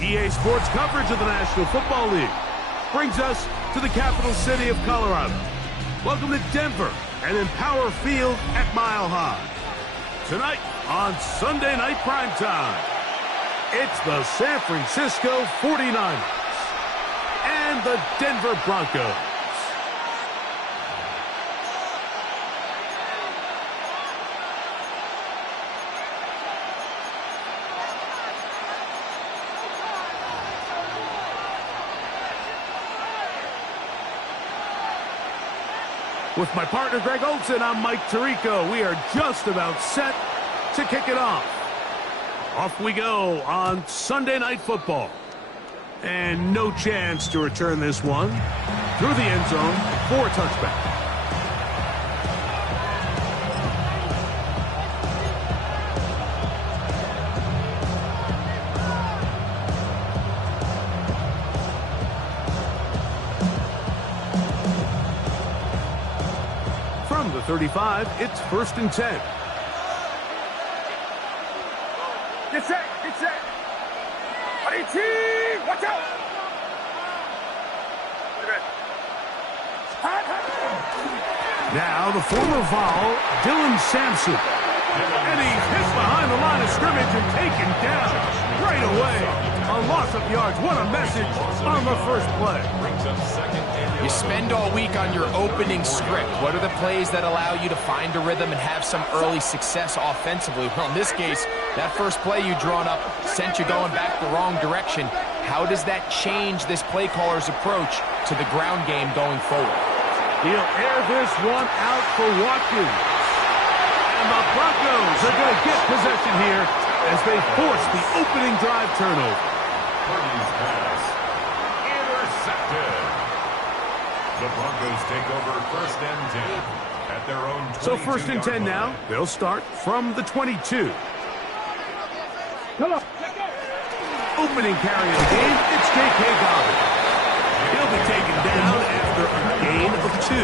EA Sports coverage of the National Football League brings us to the capital city of Colorado. Welcome to Denver and Empower Field at Mile High. Tonight on Sunday Night Primetime, it's the San Francisco 49ers and the Denver Broncos. With my partner, Greg Olson, I'm Mike Tirico. We are just about set to kick it off. Off we go on Sunday Night Football. And no chance to return this one through the end zone for a touchback. From the 35, it's 1st and 10. Get set, get set. Watch out. Now the former Vol, Dylan Sampson. And he's hit behind the line of scrimmage and taken down right away. A loss of yards. What a message on the first play. You spend all week on your opening script. What are the plays that allow you to find a rhythm and have some early success offensively? Well, in this case, that first play you drawn up sent you going back the wrong direction. How does that change this play caller's approach to the ground game going forward? He'll air this one out for Watkins. And the Broncos are going to get possession here as they force the opening drive turnover. Purdy's pass intercepted. The Broncos take over 1st and 10 at their own 22-yard So 1st and 10 now. They'll start from the 22. Come on. Opening carry of the game, it's J.K. Dobbins. He'll be taken down after a gain of 2.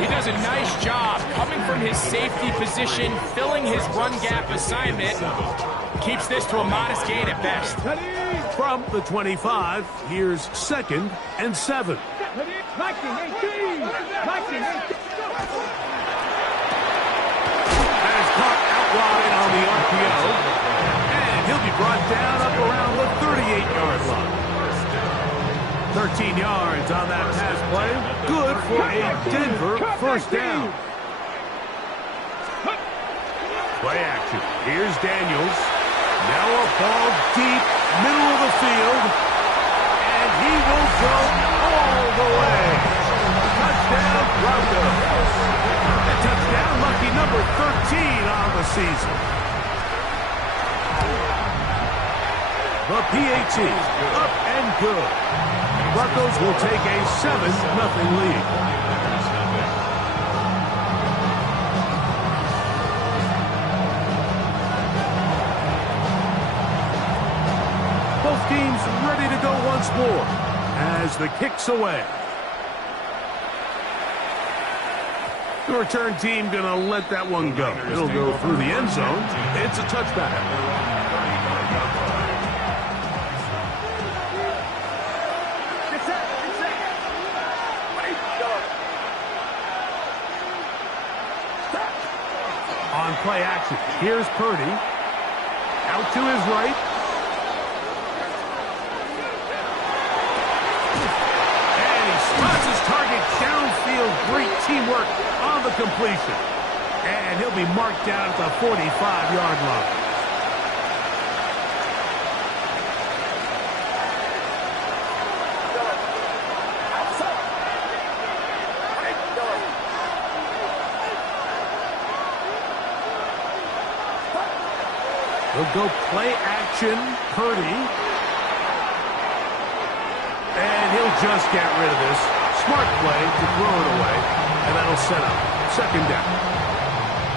He does a nice job coming from his safety position, filling his run gap assignment. Keeps this to a modest gain at best. From the 25, here's 2nd and 7. That is caught out wide on the RPO. And he'll be brought down up around the 38-yard line. 13 yards on that pass play. Good for a Denver 1st down. Play action. Here's Daniels. Now a ball deep, middle of the field. And he will go all the way. Touchdown, Broncos. A touchdown, lucky number 13 on the season. The PAT, up and good. Broncos will take a 7-0 lead. Both teams ready to go once more as the kick's away. The return team going to let that one go. It'll go through the end zone. It's a touchback. On play action, here's Purdy. Out to his right. And he spots his target downfield. Great teamwork on the completion. And he'll be marked down at the 45-yard line. He'll go play action, Purdy. And he'll just get rid of this. Smart play to throw it away. And that'll set up 2nd down.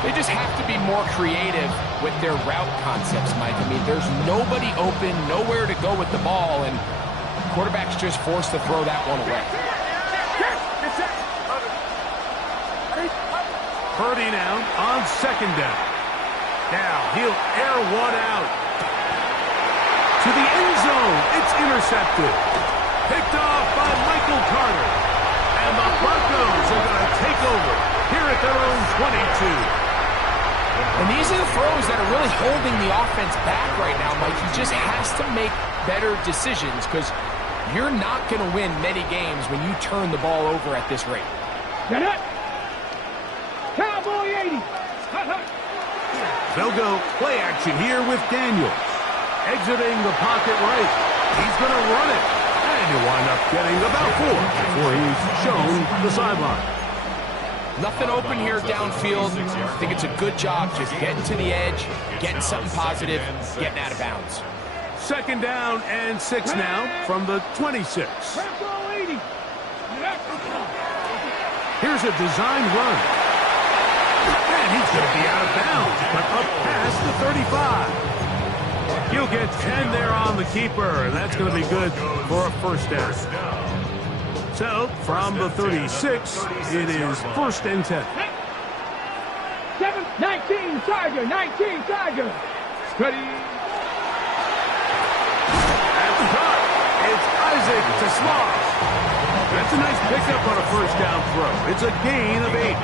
They just have to be more creative with their route concepts, Mike. I mean, there's nobody open, nowhere to go with the ball, and quarterback's just forced to throw that one away. Purdy now on 2nd down. Now he'll air one out to the end zone. It's intercepted. Picked off by Michael Carter. And the Broncos are going to take over here at their own 22. And these are the throws that are really holding the offense back right now, Mike. He just has to make better decisions because you're not going to win many games when you turn the ball over at this rate. Get it. Cowboy 80. They'll go play action here with Daniels. Exiting the pocket right. He's going to run it. And he'll wind up getting about 4 before he's shown the sideline. Nothing open here downfield. I think it's a good job just getting to the edge, getting something positive, getting out of bounds. 2nd down and 6 now from the 26. Here's a design run. And he's going to be out of bounds, but up past the 35. He'll get 10 there on the keeper, and that's going to be good for a 1st down. So, from the 36, it is 1st and 10. 19, Charger, 19, Charger. Steady. That's caught. It's Isaac to Sloss. That's a nice pickup on a 1st down throw. It's a gain of 8.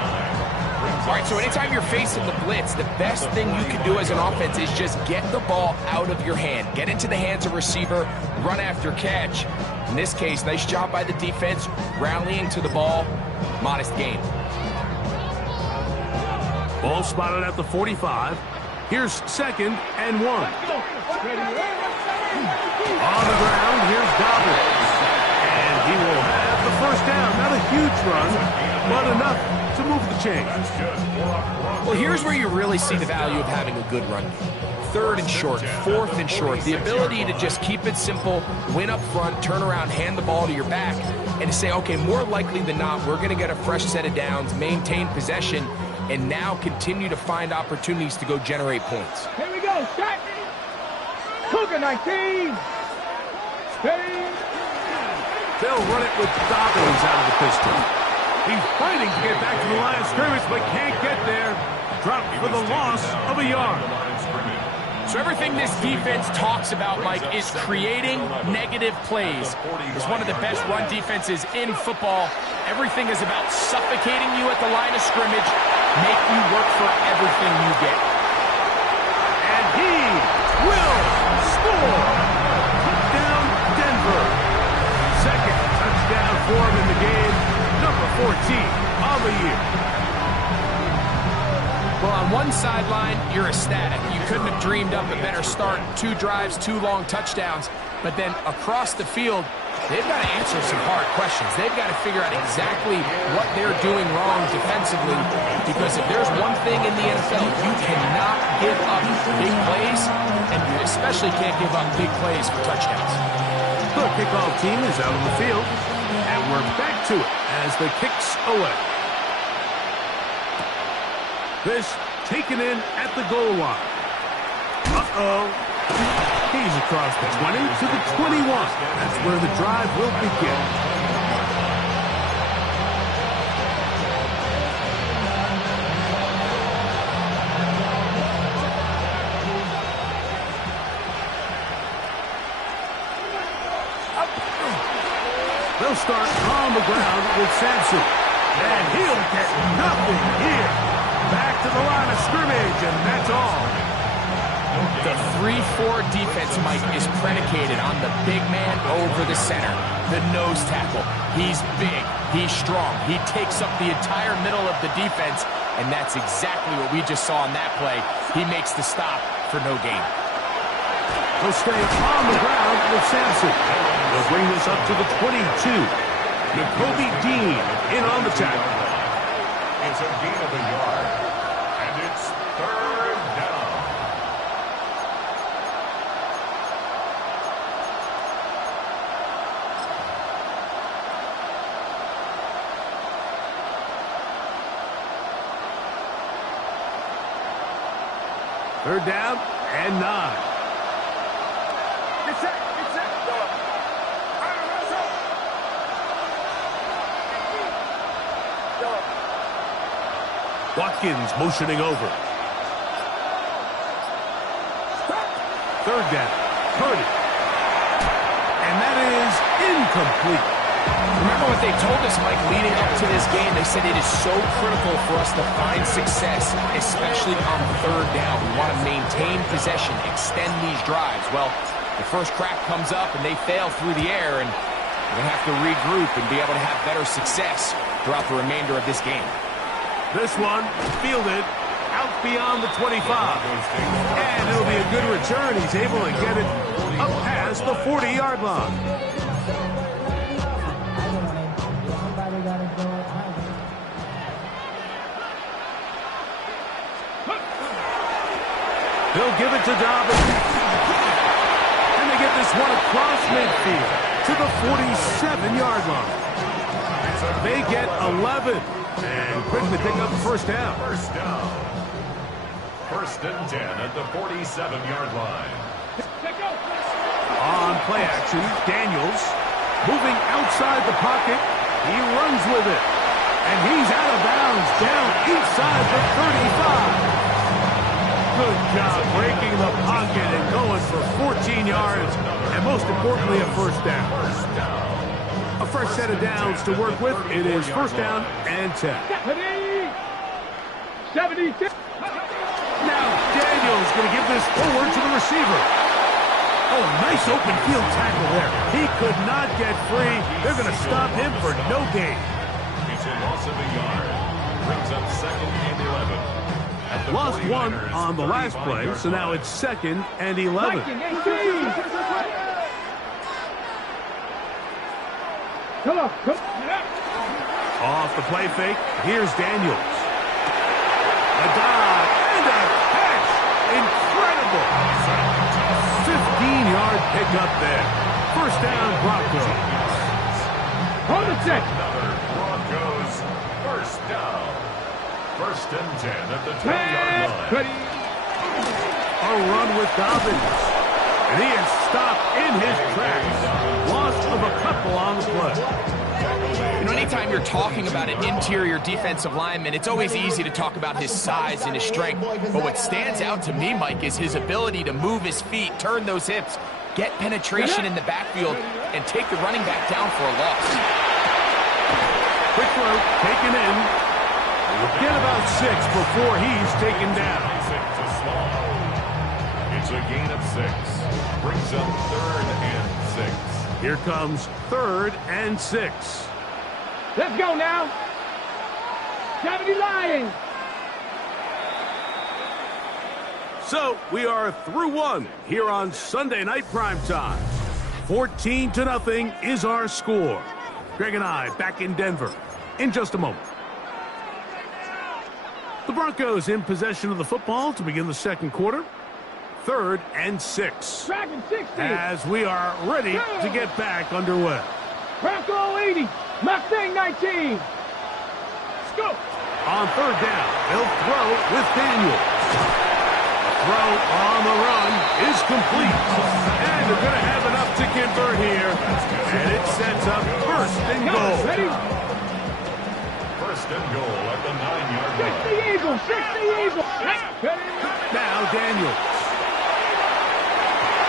All right, so anytime you're facing the blitz, the best thing you can do as an offense is just get the ball out of your hand. Get into the hands of receiver, run after catch. In this case, nice job by the defense, rallying to the ball. Modest gain. Ball spotted at the 45. Here's 2nd and 1. On the ground, here's Dobbins. And he will have the 1st down. Now the huge run, but enough to move the chains. Well, here's where you really see the value of having a good run game. 3rd and short, 4th and short, the ability to just keep it simple, win up front, turn around, hand the ball to your back, and to say, okay, more likely than not, we're going to get a fresh set of downs, maintain possession, and now continue to find opportunities to go generate points. Here we go, shot. Cougar 19. Steady. They'll run it with Dobbins out of the pistol. He's fighting to get back to the line of scrimmage, but can't get there. Dropped for the loss of a yard. So everything this defense talks about, Mike, is creating negative plays. It's one of the best run defenses in football. Everything is about suffocating you at the line of scrimmage, make you work for everything you get. And he will score. Touchdown, Denver. Second touchdown for him in the game. Number 14 on the year. Well, on one sideline, you're ecstatic. You couldn't have dreamed up a better start. 2 drives, 2 long touchdowns. But then across the field, they've got to answer some hard questions. They've got to figure out exactly what they're doing wrong defensively. Because if there's one thing in the NFL, you cannot give up big plays, and you especially can't give up big plays for touchdowns. The kickoff team is out on the field, and we're back to it as the kick's away. This taken in at the goal line. Uh-oh. He's across the 20 to the 21. That's where the drive will begin. They'll start on the ground with Sampson. And he'll get nothing here. Back to the line of scrimmage, and that's all. The 3-4 defense, Mike, is predicated on the big man over the center, the nose tackle. He's big, he's strong, he takes up the entire middle of the defense, and that's exactly what we just saw on that play. He makes the stop for no gain. He'll stay on the ground with Sampson. They'll bring this up to the 22. N'Kobe Dean in on the tackle. It's a gain of a yard, and it's 3rd down. Third down and 9. Get set. Get set. Go. Watkins motioning over. Third down. Purdy. And that is incomplete. Remember what they told us, Mike, leading up to this game? They said it is so critical for us to find success, especially on 3rd down. We want to maintain possession, extend these drives. Well, the first crack comes up and they fail through the air, and we're going to have to regroup and be able to have better success throughout the remainder of this game. This one fielded out beyond the 25. And it'll be a good return. He's able to get it up past the 40-yard line. He'll give it to Dobbins. And they get this one across midfield to the 47-yard line. They get 11. And quickly pick up the first down. First down. 1st and 10 at the 47-yard line. On play action, Daniels moving outside the pocket. He runs with it. And he's out of bounds down inside the 35. Good job breaking the pocket and going for 14 yards. And most importantly, a first down. A fresh set of downs to work with. It is 1st down and 10. 76. Now Daniels going to give this forward to the receiver. Oh, nice open field tackle there. He could not get free. They're going to stop him for no gain. It's a loss of a yard. Brings up 2nd and 11. Lost one on the last play, so now it's 2nd and 11. Come on, come on. Off the play fake, here's Daniels. A dive and a catch. Incredible. 15-yard pickup there. First down, Broncos. Hold it set. Another Broncos first down. First and 10 at the 20-yard line. A run with Dobbins. And he is stopped in his tracks. Loss of a couple on the play. You know, anytime you're talking about an interior defensive lineman, it's always easy to talk about his size and his strength. But what stands out to me, Mike, is his ability to move his feet, turn those hips, get penetration in the backfield, and take the running back down for a loss. Quick throw, taken in. We'll get about 6 before he's taken down. It's a gain of 6. Brings up 3rd and 6. Here comes 3rd and 6. Let's go now. 70 Lions. So we are through one here on Sunday Night Primetime. 14-0 is our score. Greg and I back in Denver in just a moment. The Broncos in possession of the football to begin the second quarter. 3rd and 6. Dragon 60. As we are ready to get back underway. Bronco 80. Mustang 19. Let's go. On 3rd down, they'll throw with Daniels. The throw on the run is complete. And they're going to have enough to convert here. And it sets up 1st and goal. Ready? 1st and goal at the 9-yard line. 60 Eagles. 60 Eagles. Ready? Now Daniels.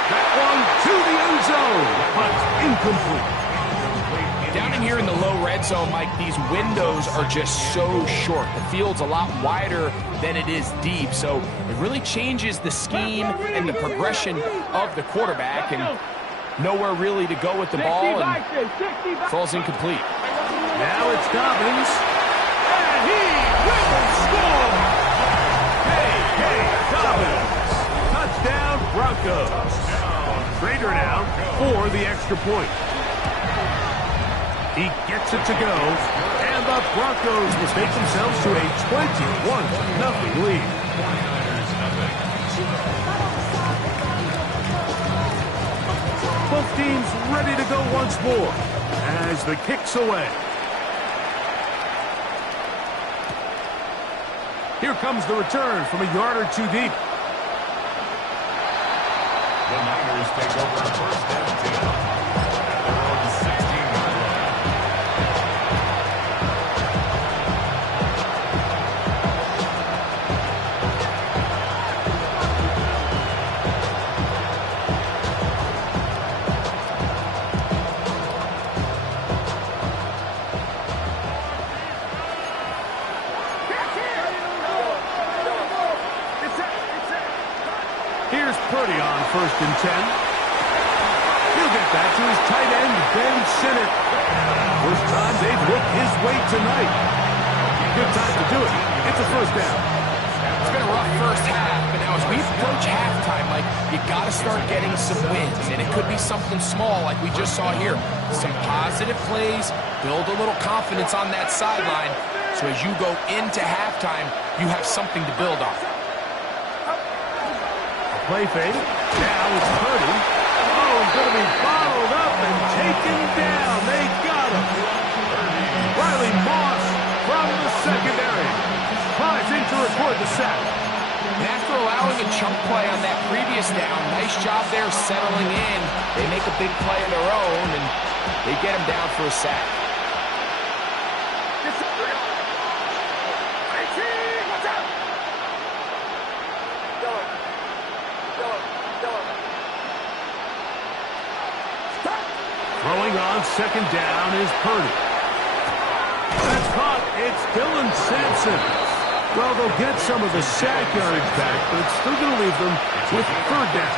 That one to the end zone, but incomplete. Down in here in the low red zone, Mike, these windows are just so short. The field's a lot wider than it is deep, so it really changes the scheme and the progression of the quarterback, and nowhere really to go with the ball, and falls incomplete. Now it's Dobbins, and he will score! Hey, Dobbins! Touchdown, Broncos! Trader now for the extra point. He gets it to go, and the Broncos will take themselves to a 21-0 lead. Both teams ready to go once more as the kick's away. Here comes the return from a yard or 2 deep. The Niners take over 1st and 10 at their own 16-yard line. Here's Purdy on 1st and 10. He'll get back to his tight end, Ben Sinnott. First time they've looked his way tonight. Good time to do it. It's a 1st down. It's been a rough first half, but now as we approach halftime, Mike, you got to start getting some wins, and it could be something small like we just saw here. Some positive plays, build a little confidence on that sideline, so as you go into halftime, you have something to build on. Play fake. Now it's Purdy. Oh, he's going to be bottled up and taken down. They got him. Riley Moss from the secondary. Flies in to record the sack. And after allowing a chunk play on that previous down, nice job there settling in. They make a big play of their own, and they get him down for a sack. Throwing on 2nd down is Purdy. That's caught. It's Dylan Sampson. Well, they'll get some of the sack yardage back, but it's still going to leave them with 3rd down.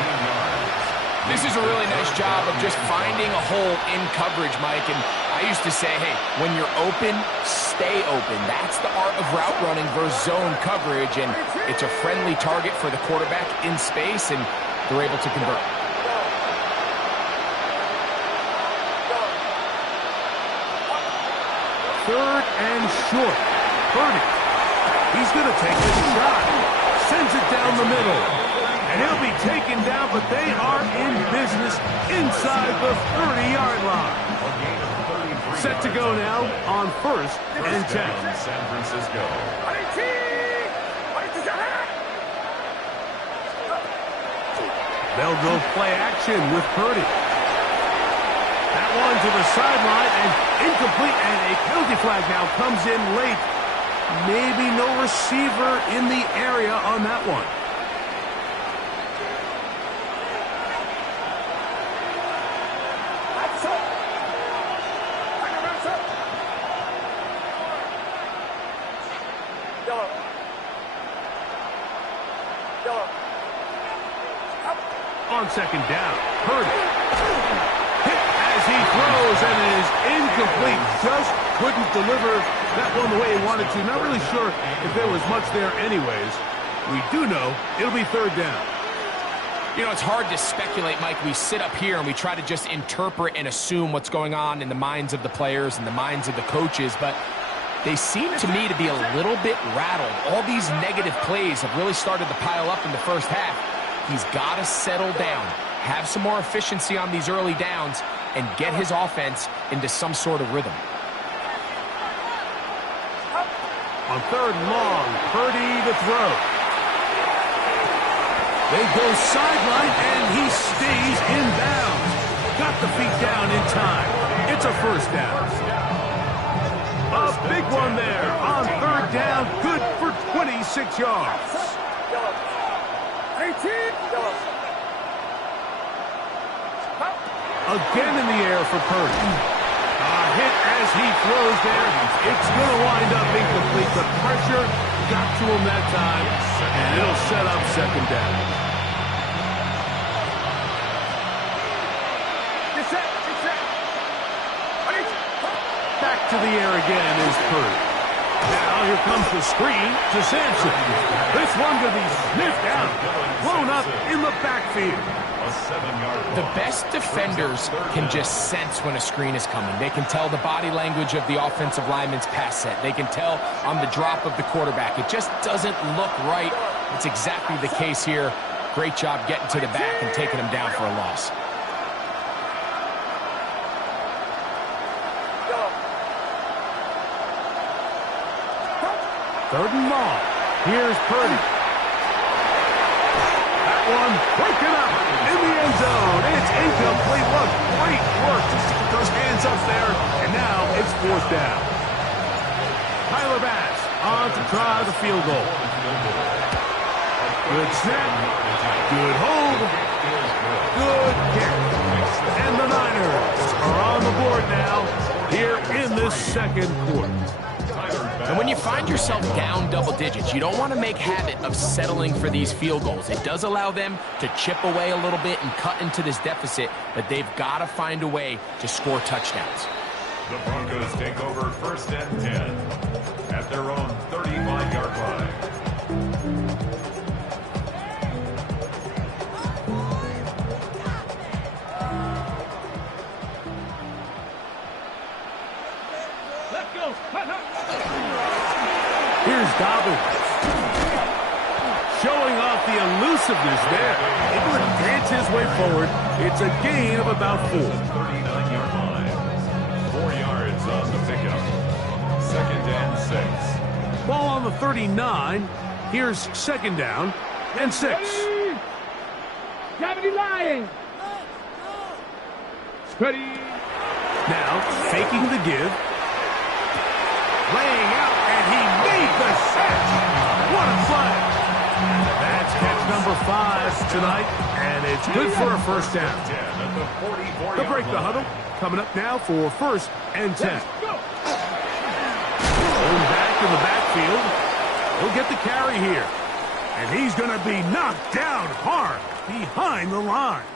This is a really nice job of just finding a hole in coverage, Mike. And I used to say, hey, when you're open, stay open. That's the art of route running versus zone coverage. And it's a friendly target for the quarterback in space, and they're able to convert. 3rd and short. Purdy. He's going to take this shot. Sends it down the middle. And he'll be taken down, but they are in business inside the 30-yard line. Set to go now on 1st and 10. San Francisco. They'll go play action with Purdy. That one to the sideline and incomplete, and a penalty flag now comes in late. Maybe no receiver in the area on that one. On 2nd down, Purdy. Hit as he throws, and it is incomplete. Just couldn't deliver that one the way he wanted to. Not really sure if there was much there anyways. We do know it'll be 3rd down. You know, it's hard to speculate, Mike. We sit up here and we try to just interpret and assume what's going on in the minds of the players and the minds of the coaches, but they seem to me to be a little bit rattled. All these negative plays have really started to pile up in the first half. He's got to settle down, have some more efficiency on these early downs, and get his offense into some sort of rhythm. On 3rd and long, Purdy to throw. They go sideline, and he stays in bounds. Got the feet down in time. It's a 1st down. A big one there on 3rd down. Good for 26 yards. 18. Again in the air for Purdy. A hit as he throws there. It's going to wind up incomplete. The pressure got to him that time, and it'll set up 2nd down. Back to the air again is Purdy. Now here comes the screen to Sampson. This one to be sniffed out, blown up in the backfield. The best defenders can just sense when a screen is coming. They can tell the body language of the offensive lineman's pass set. They can tell on the drop of the quarterback. It just doesn't look right. It's exactly the case here. Great job getting to the back and taking him down for a loss. Third and long. Here's Purdy. That one broken up in the end zone. It's incomplete. What great work just to get those hands up there. And now it's 4th down. Tyler Bass on to try the field goal. Good snap. Good hold. Good kick. And the Niners are on the board now here in this 2nd quarter. And when you find yourself down double digits, you don't want to make habit of settling for these field goals. It does allow them to chip away a little bit and cut into this deficit, but they've got to find a way to score touchdowns. The Broncos take over 1st and 10 at their own 35-yard line. Here's Dobbins. Showing off the elusiveness there. Able to dance his way forward. It's a gain of about 4. 39-yard line. 4 yards on the pickup. 2nd and 6. Ball on the 39. Here's 2nd down and 6. Gravity lying. Ready. Now faking the give. Laying out, and he made the catch. What a play. That's catch number 5 tonight, and it's good for a 1st down. They'll break the huddle. Coming up now for 1st and 10. Going back in the backfield. He'll get the carry here. And he's going to be knocked down hard behind the line.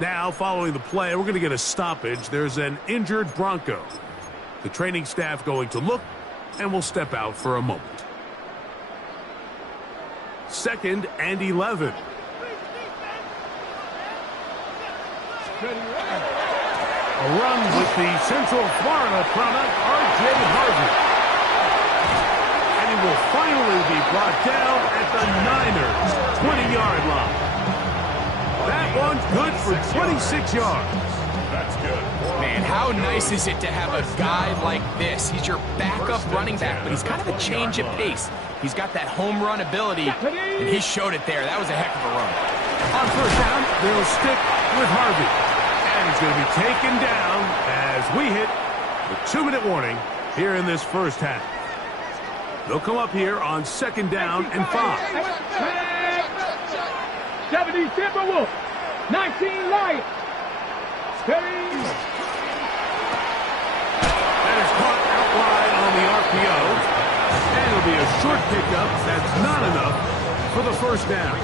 Now, following the play, we're going to get a stoppage. There's an injured Bronco. The training staff going to look, and will step out for a moment. 2nd and 11. A run with the Central Florida product, our David Harvey. And he will finally be brought down at the Niners' 20-yard line. That one's good for 26 yards. That's good. Man, how nice is it to have a guy like this? He's your backup running back, but he's kind of a change of pace. He's got that home run ability, and he showed it there. That was a heck of a run. On first down, they'll stick with Harvey. And he's going to be taken down as we hit the 2-minute warning here in this first half. They'll come up here on second down and 5. 70 Timberwolves, 19 Lions. Steady. That is caught out wide on the RPO. And it'll be a short pickup. That's not enough for the first down.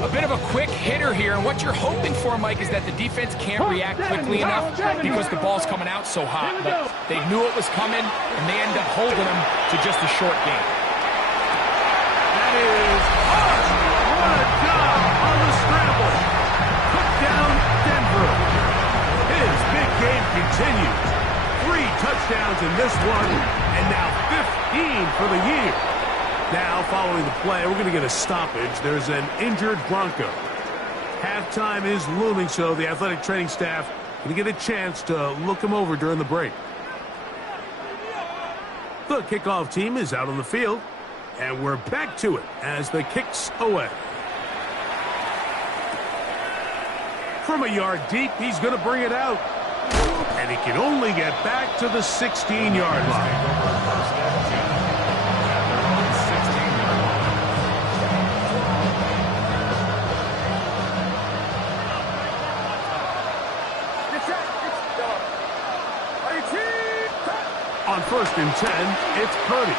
A bit of a quick hitter here, and what you're hoping for, Mike, is that the defense can't react quickly enough because the ball's coming out so hot. But they knew it was coming, and they end up holding them to just a short game. That is hard. What a job on the scramble. Put down Denver. His big game continues. 3 touchdowns in this one, and now 15 for the year. Now, following the play, we're going to get a stoppage. There's an injured Bronco. Halftime is looming, so the athletic training staff going to get a chance to look him over during the break. The kickoff team is out on the field, and we're back to it as the kick's away. From a yard deep, he's going to bring it out. And he can only get back to the 16-yard line. On first and 10, it's Purdy.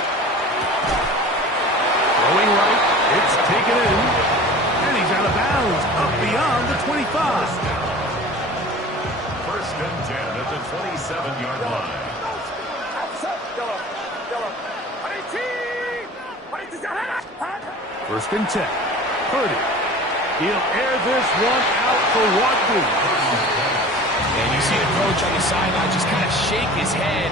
Throwing right, it's taken in. And he's out of bounds, up beyond the 25. First and 10 at the 27-yard line. First and 10, Purdy. He'll air this one out for Watkins. And you see the coach on the sideline just kind of shake his head.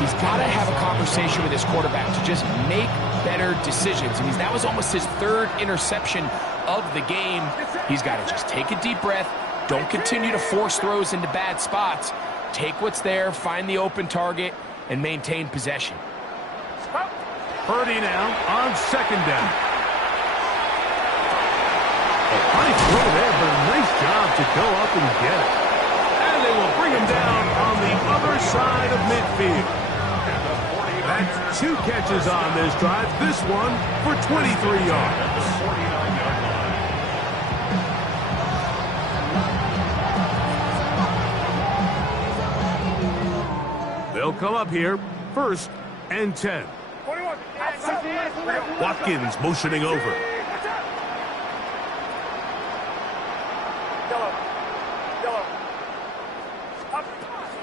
He's got to have a conversation with his quarterback to just make better decisions. I mean, that was almost his 3rd interception of the game. He's got to just take a deep breath. Don't continue to force throws into bad spots. Take what's there, find the open target, and maintain possession. Purdy now on second down. A nice throw there, but a nice job to go up and get it. They will bring him down on the other side of midfield. That's 2 catches on this drive. This one for 23 yards. They'll come up here, first and 10. Watkins motioning over.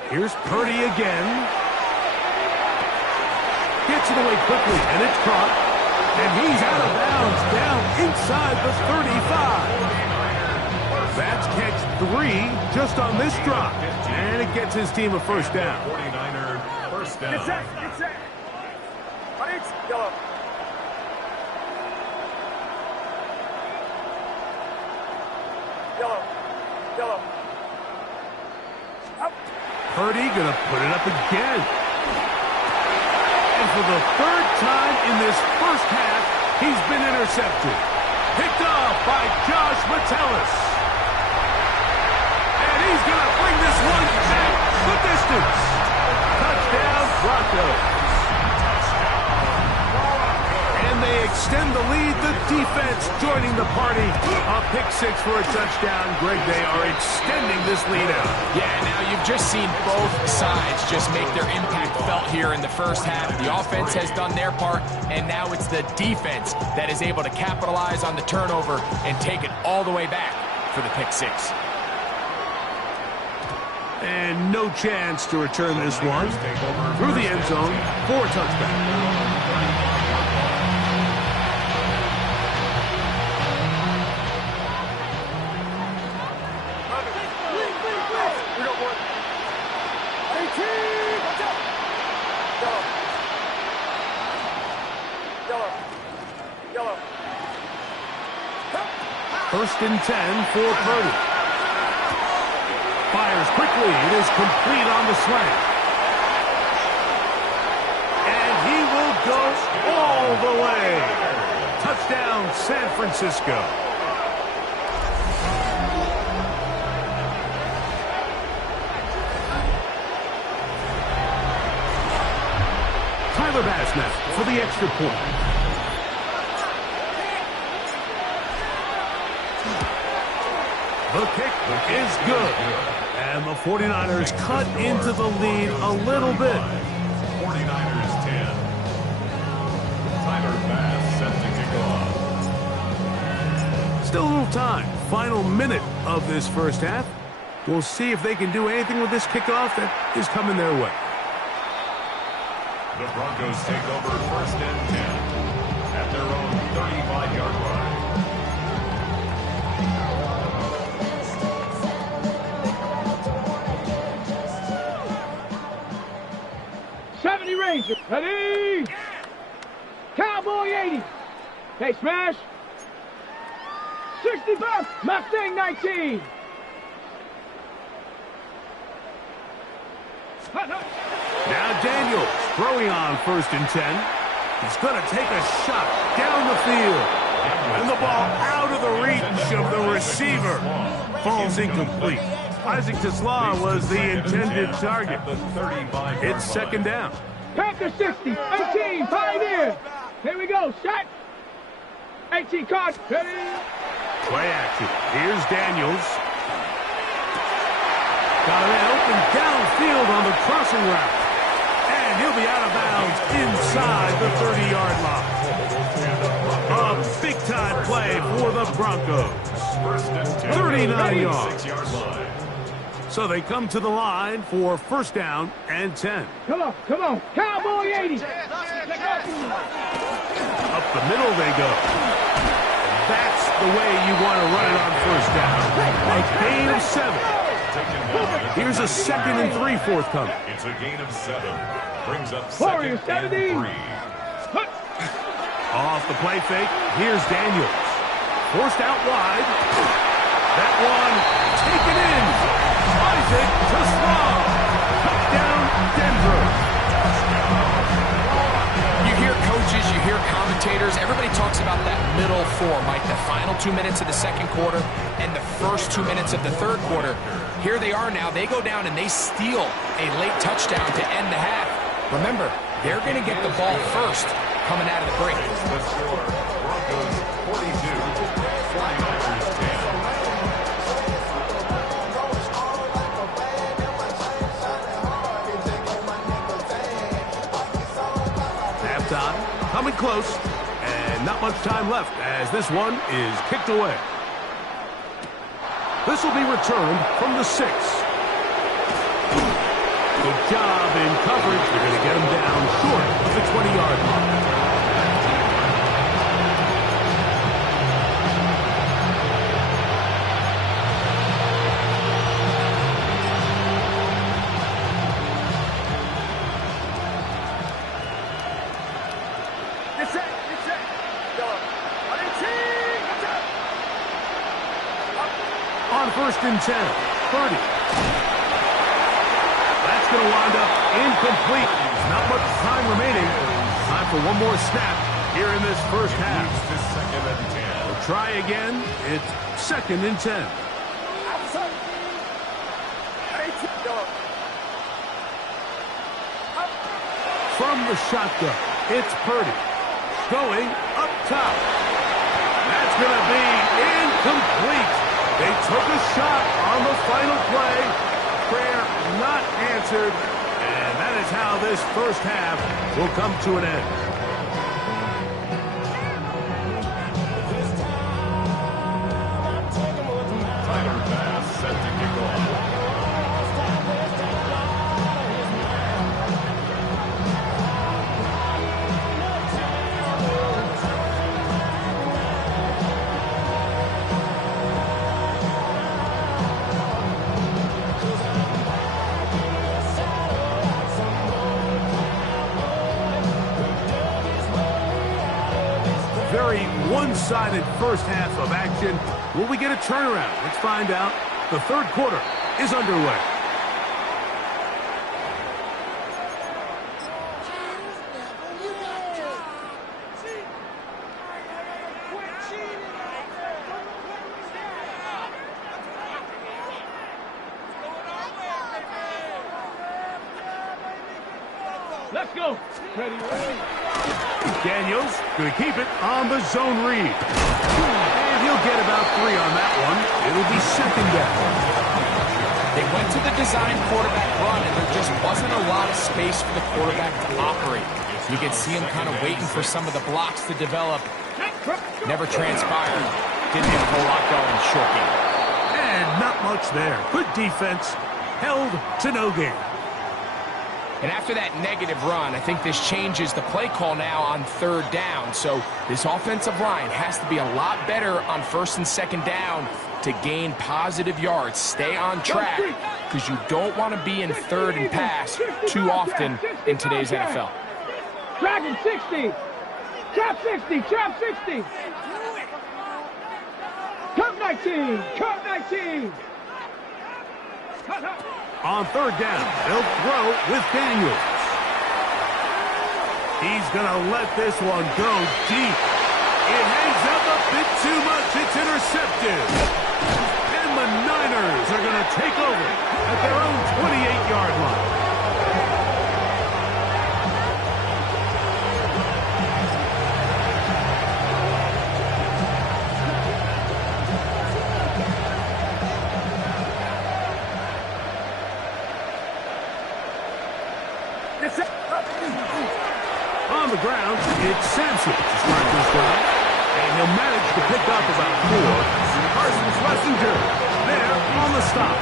Here's Purdy again. Gets it away quickly, and it's caught. And he's out of bounds, down inside the 35. That's catch 3 just on this drop. And it gets his team a first down. 49er first down. Purdy gonna put it up again. And for the 3rd time in this first half, he's been intercepted. Picked off by Josh Metellus. And he's gonna bring this one back the distance. Touchdown, Broncos. And they extend the lead. The defense joining the party. A pick 6 for a touchdown. Greg, they are extending this lead out. Yeah, now you've just seen both sides just make their impact felt here in the first half. The offense has done their part, and now it's the defense that is able to capitalize on the turnover and take it all the way back for the pick 6. And no chance to return this one through the end zone for a touchback. First and 10 for Purdy. Fires quickly. It is complete on the slant. And he will go all the way. Touchdown, San Francisco. Tyler Bass now for the extra point. The kick is good. And the 49ers cut into the lead a little bit. 49ers 10. Tyler Bass set to kick off. Still a little time. Final minute of this first half. We'll see if they can do anything with this kickoff that is coming their way. The Broncos take over first and 10 at their own 35-yard line. Ranger. Ready? Cowboy 80. Hey, smash. 65. Mustang 19. Now Daniels throwing on first and 10. He's going to take a shot down the field. And the ball out of the reach of the receiver. Falls incomplete. Isaac Tesla was the intended target. It's second down. Panther 60, 18, Pioneer. Here we go, shot. 18 card, ready. Play action. Here's Daniels. Got an open downfield on the crossing route. And he'll be out of bounds inside the 30-yard line. A big-time play for the Broncos. 39 yards. So they come to the line for first down and 10. Come on, come on. Cowboy 80. Up the middle they go. That's the way you want to run it on first down. A gain of 7. Here's a second and 3 forthcoming. It's a gain of 7. Brings up Warrior second 70. and 3. Off the play fake, here's Daniels. Forced out wide. That one taken in. Isaac Tesla. Touchdown, Denver. You hear coaches, you hear commentators, everybody talks about that middle four, Mike, the final 2 minutes of the second quarter and the first 2 minutes of the third quarter. Here they are now. They go down and they steal a late touchdown to end the half. Remember, they're going to get the ball first coming out of the break. The score, Broncos 42, 49ers 10. Coming close, and not much time left as this one is kicked away. This will be returned from the 6. Good job in coverage. They're going to get him down short of the 20-yard line. First and 10, 30. That's going to wind up incomplete. Not much time remaining. Time for one more snap here in this first half. Second and 10. We'll try again. It's second and 10. From the shotgun, it's Purdy. Going up top. That's going to be incomplete. They took a shot on the final play. Prayer not answered. And that is how this first half will come to an end. Tyler Bass set to kick off. very one-sided first half of action. Will we get a turnaround? Let's find out. The third quarter is underway. Let's go. Ready, ready. Daniels going to keep it on the zone read. And he'll get about 3 on that one. It'll be second down. They went to the design quarterback run, and there just wasn't a lot of space for the quarterback to operate. You could see him kind of waiting for some of the blocks to develop. Never transpired. Didn't get a whole lot going. Short game. And not much there. Good defense. Held to no gain. And after that negative run, I think this changes the play call now on third down. So this offensive line has to be a lot better on first and second down to gain positive yards. Stay on track, because you don't want to be in third and pass too often in today's NFL. Dragon 60. Trap 60. Trap 60. Cup 19. Cup 19. On third down, they'll throw with Daniels. He's going to let this one go deep. It hangs up a bit too much. It's intercepted. And the Niners are going to take over at their own 28-yard line. On the ground, it's Sampson to start this drive. And he'll manage to pick up about 4. Parsons Wessinger there on the stop.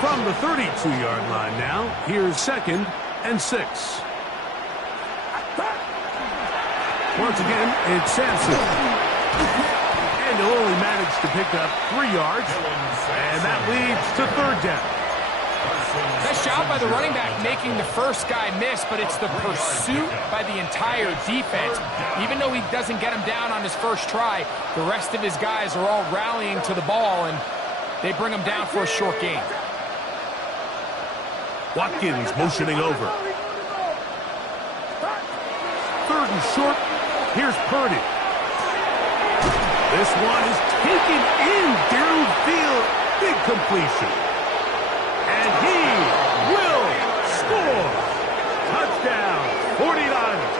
From the 32-yard line now, here's 2nd and 6. Once again, it's Sampson. And he'll only manage to pick up 3 yards, and that leads to third down. Nice job by the running back making the first guy miss, but it's the pursuit by the entire defense. Even though he doesn't get him down on his first try, the rest of his guys are all rallying to the ball, and they bring him down for a short gain. Watkins motioning over. Third and short. Here's Purdy. This one is taken in downfield. Big completion. And he will score. Touchdown, 49ers.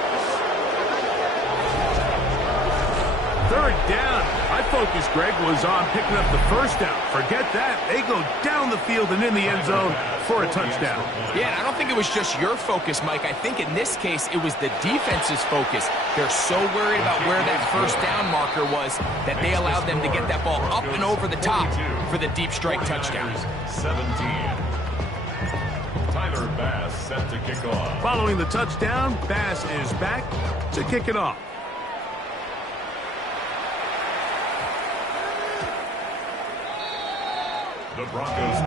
Third down. My focus, Greg, was on picking up the first down. Forget that. They go down the field and in the end zone for a touchdown. Yeah, and I don't think it was just your focus, Mike. I think in this case, it was the defense's focus. They're so worried about where that first down marker was that they allowed them to get that ball up and over the top for the deep strike touchdown. 17. Tyler Bass set to kick off. Following the touchdown, Bass is back to kick it off. The Broncos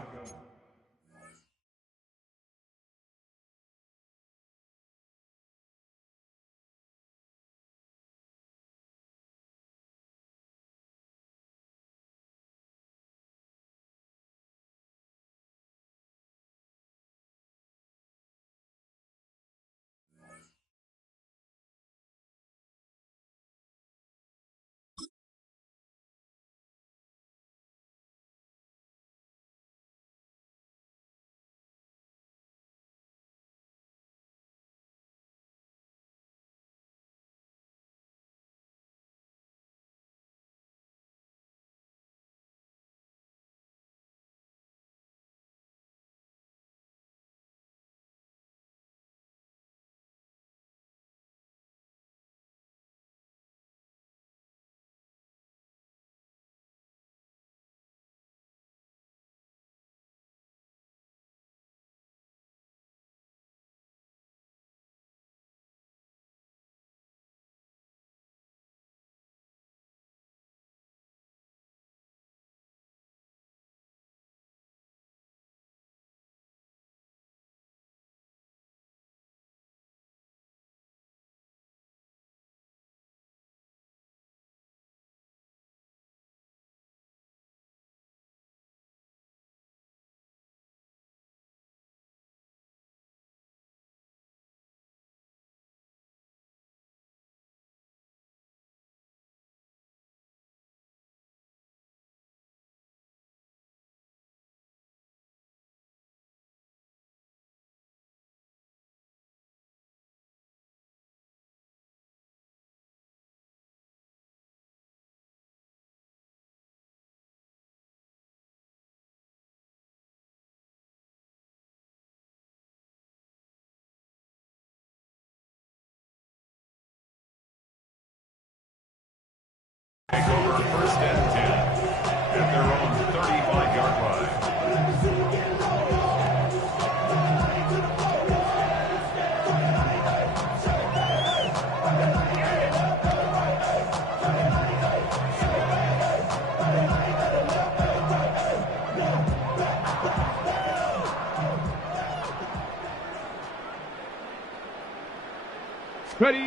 Ready.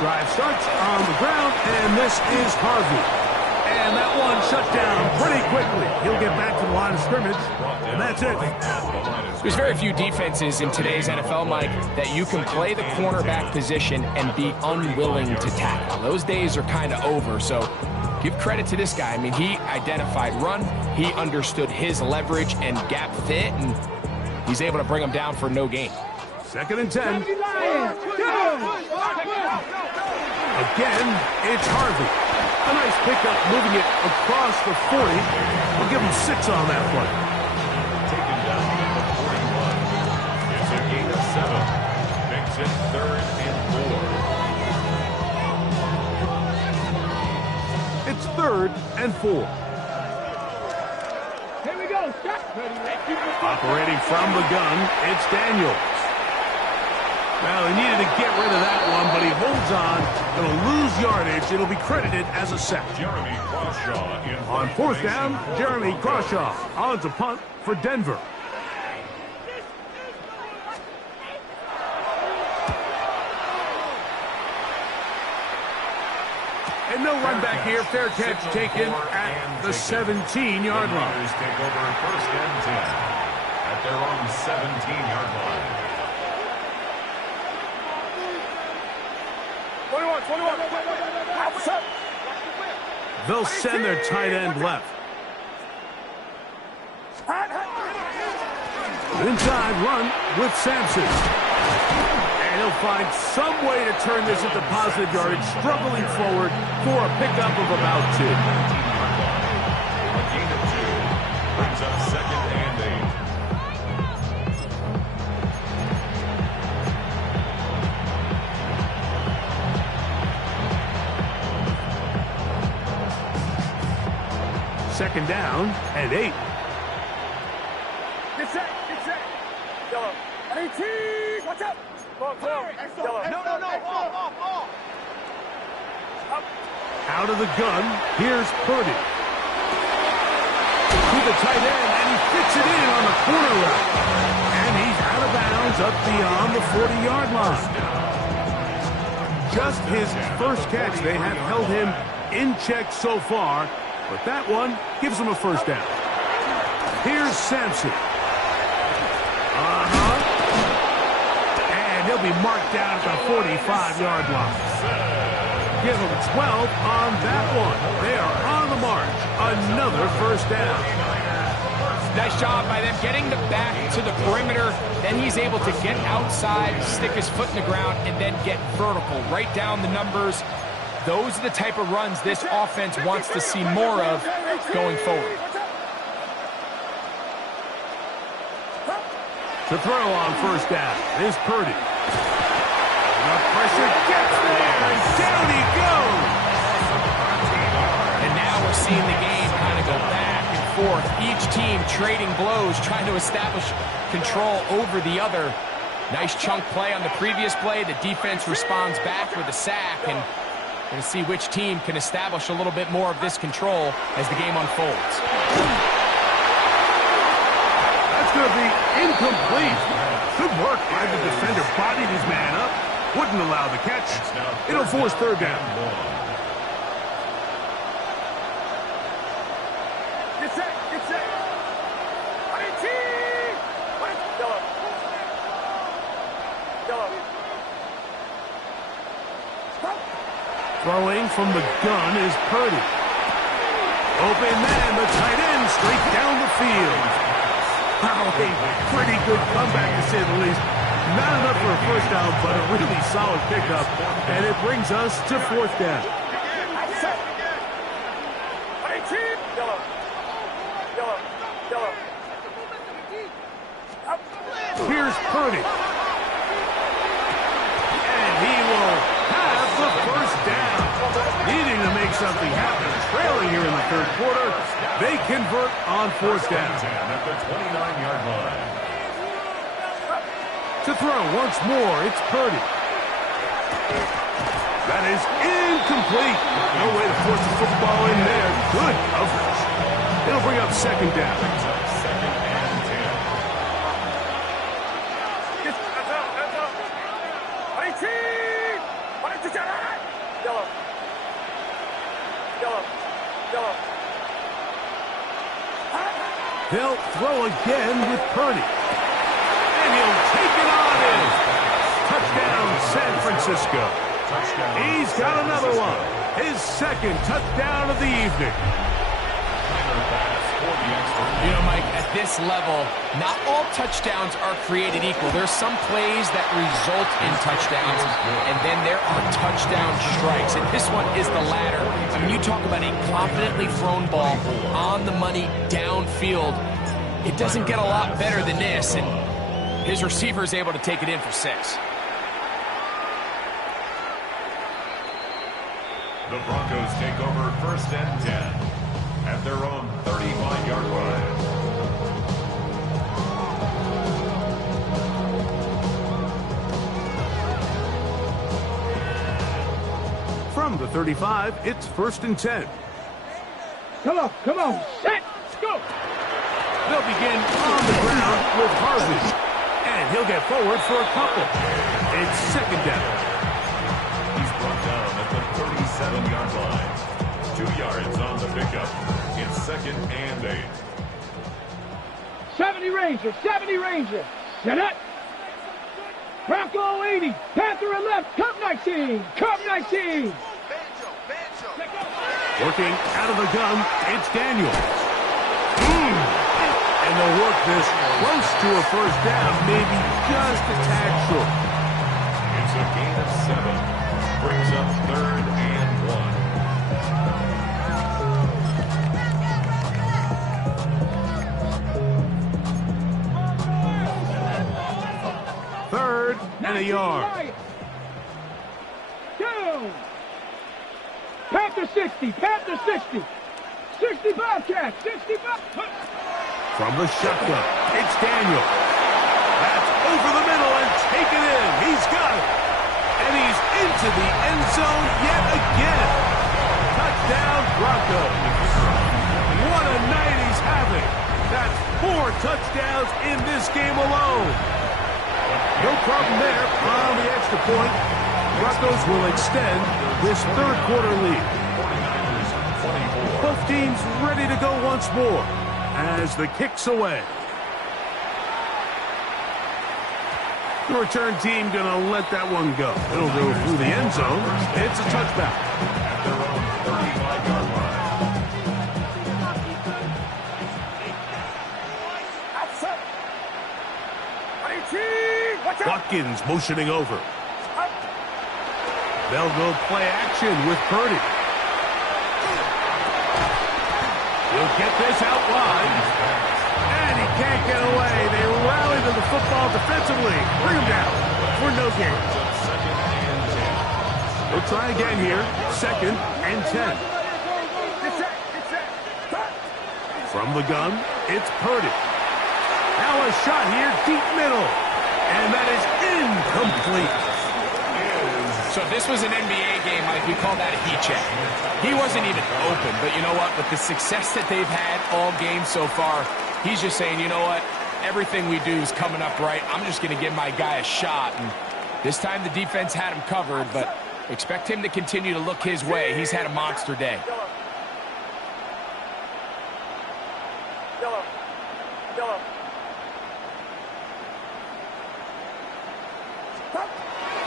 Drive starts on the ground, and this is Harvey. And that one shut down pretty quickly. He'll get back to the line of scrimmage, and that's it. There's very few defenses in today's NFL, Mike, that you can play the cornerback position and be unwilling to tackle. Those days are kind of over, so give credit to this guy. I mean, he identified run, he understood his leverage and gap fit, and he's able to bring him down for no gain. 2nd and 10. Again, it's Harvey. A nice pickup, moving it across the 40. We'll give him 6 on that play. Taken down at the 41. It's a gain of 7. Makes it 3rd and 4. It's 3rd and 4. Here we go. Shot. Operating from the gun, it's Daniels. Well, he needed to get rid of that one, but he holds on. It'll lose yardage. It'll be credited as a sack. Jeremy Crawshaw in On 4th down, Jeremy Crawshaw on to punt for Denver. And no run back here. Fair catch taken at the 17-yard line. Take over 1st and 10 at their own 17-yard line. 21. They'll send their tight end left. Inside run with Sampson. And he'll find some way to turn this into positive yardage, struggling forward for a pickup of about 2. A gain of 2 brings up 2nd and 8. Second down and 8. Get set. Yellow. 18. Watch out. Yellow. No. Off. Out of the gun, here's Purdy. To the tight end, and he fits it in on the corner route. And he's out of bounds up beyond the 40-yard line. Just his first catch. They have held him in check so far, but that one gives him a 1st down. Here's Sampson. And he'll be marked down at the 45-yard line. Give him 12 on that one. They are on the march. Another 1st down. Nice job by them getting the back to the perimeter. Then he's able to get outside, stick his foot in the ground, and then get vertical. Right down the numbers. Those are the type of runs this offense wants to see more of going forward. To throw on 1st down is Purdy. The pressure gets there, and down he goes. And now we're seeing the game kind of go back and forth. Each team trading blows, trying to establish control over the other. Nice chunk play on the previous play. The defense responds back with a sack, and we're going to see which team can establish a little bit more of this control as the game unfolds. That's going to be incomplete. Good work by the defender. Bodied his man up. Wouldn't allow the catch. It'll force 3rd down. Get set. Yellow. Throwing from the gun is Purdy. Open man, the tight end, straight down the field. Wow, a pretty good comeback to say the least. Not enough for a 1st down, but a really solid pickup. And it brings us to 4th down. Here's Purdy. And he will have the 1st down. Needing to make something happen. Trailing here in the 3rd quarter. They convert on 4th down. At the 29-yard line. To throw once more, it's Purdy. That is incomplete. No way to force the football in there. Good coverage. It'll bring up 2nd down. 2nd and 10. 18. They'll throw again with Purdy. And he'll take it on in. Touchdown, San Francisco. He's got another one. His second touchdown of the evening. You know, Mike, at this level, not all touchdowns are created equal. There's some plays that result in touchdowns, and then there are touchdown strikes. And this one is the latter. I mean, you talk about a confidently thrown ball on the money downfield. It doesn't get a lot better than this, and his receiver is able to take it in for 6. The Broncos take over 1st and 10 at their own 35-yard line. From the 35, it's 1st and 10. Come on, set, go. They'll begin on the ground with Harvey. And he'll get forward for a couple. It's 2nd down. He's brought down at the 37-yard line. 2 yards on the pickup. It's 2nd and 8. 70 Ranger. Set up. Bronco 80. Panther at left. Cup 19. Working out of the gun, it's Daniel. And they'll work this close to a 1st down, maybe just a tad short. It's a gain of 7. Brings up 3rd and 1. 3rd and a yard. Down. Panther 60. 60 Bobcat. 65. From the shotgun, it's Daniel. That's over the middle and taken in. He's got it. And he's into the end zone yet again. Touchdown, Broncos. What a night he's having. That's 4 touchdowns in this game alone. No problem there on the extra point. Broncos will extend this 3rd quarter lead. Both teams ready to go once more as the kick's away. The return team gonna let that one go. It'll go through the end zone. It's a touchback. At their own 35-yard line. Watkins motioning over. They'll go play action with Purdy. He'll get this out wide. And he can't get away. They rally to the football defensively. Bring him down for no gain. We'll try again here. 2nd and 10. From the gun, it's Purdy. Now a shot here, deep middle. And that is incomplete. So if this was an NBA game, Mike, we call that a heat check. He wasn't even open, but you know what? With the success that they've had all game so far, he's just saying, you know what? Everything we do is coming up right. I'm just going to give my guy a shot. And this time the defense had him covered, but expect him to continue to look his way. He's had a monster day.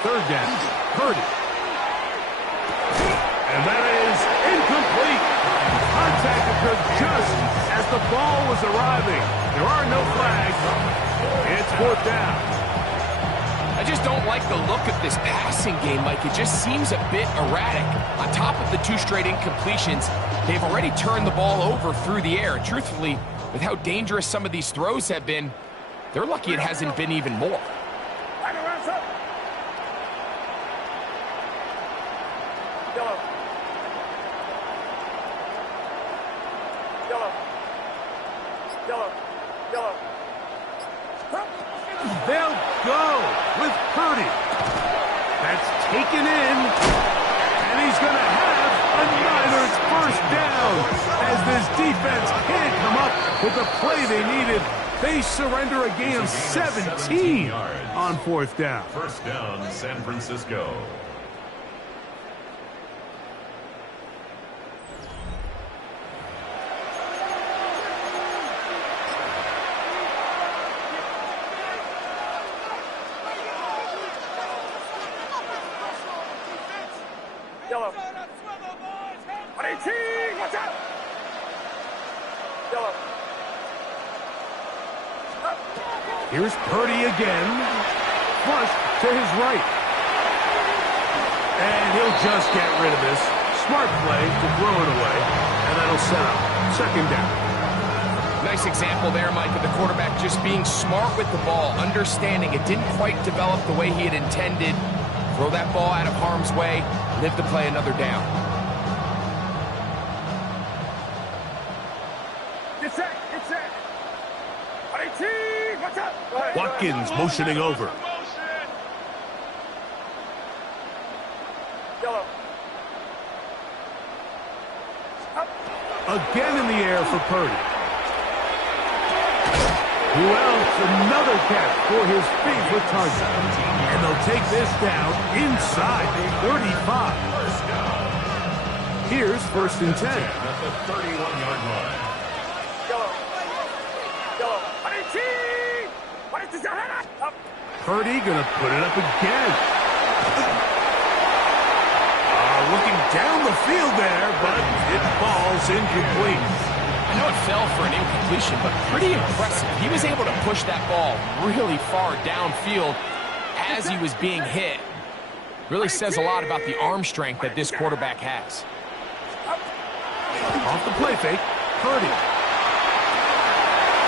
Third down, Purdy. And that is incomplete. Contact occurred just as the ball was arriving. There are no flags. It's 4th down. I just don't like the look of this passing game, Mike. It just seems a bit erratic. On top of the 2 straight incompletions, they've already turned the ball over through the air. Truthfully, with how dangerous some of these throws have been, they're lucky it hasn't been even more. They'll go with Purdy. That's taken in. And he's going to have a Niners 1st down as this defense can't come up with the play they needed. They surrender a gain of 17 on 4th down. 1st down, San Francisco. Here's Purdy again. Flush to his right. And he'll just get rid of this. Smart play to throw it away. And that'll set up second down. Nice example there, Mike, of the quarterback just being smart with the ball, understanding it didn't quite develop the way he had intended. Throw that ball out of harm's way, live to play another down. Get set, get set. Watkins motioning over. Yellow. Again in the air for Purdy. Who else? Another catch for his favorite target. And they'll take this down inside 35. Here's first and 10. At the 31-yard line. Purdy gonna put it up again. Looking down the field there, but it falls incomplete. I know it fell for an incompletion, but pretty impressive. He was able to push that ball really far downfield as he was being hit. Really says a lot about the arm strength that this quarterback has. Off the play fake, Purdy.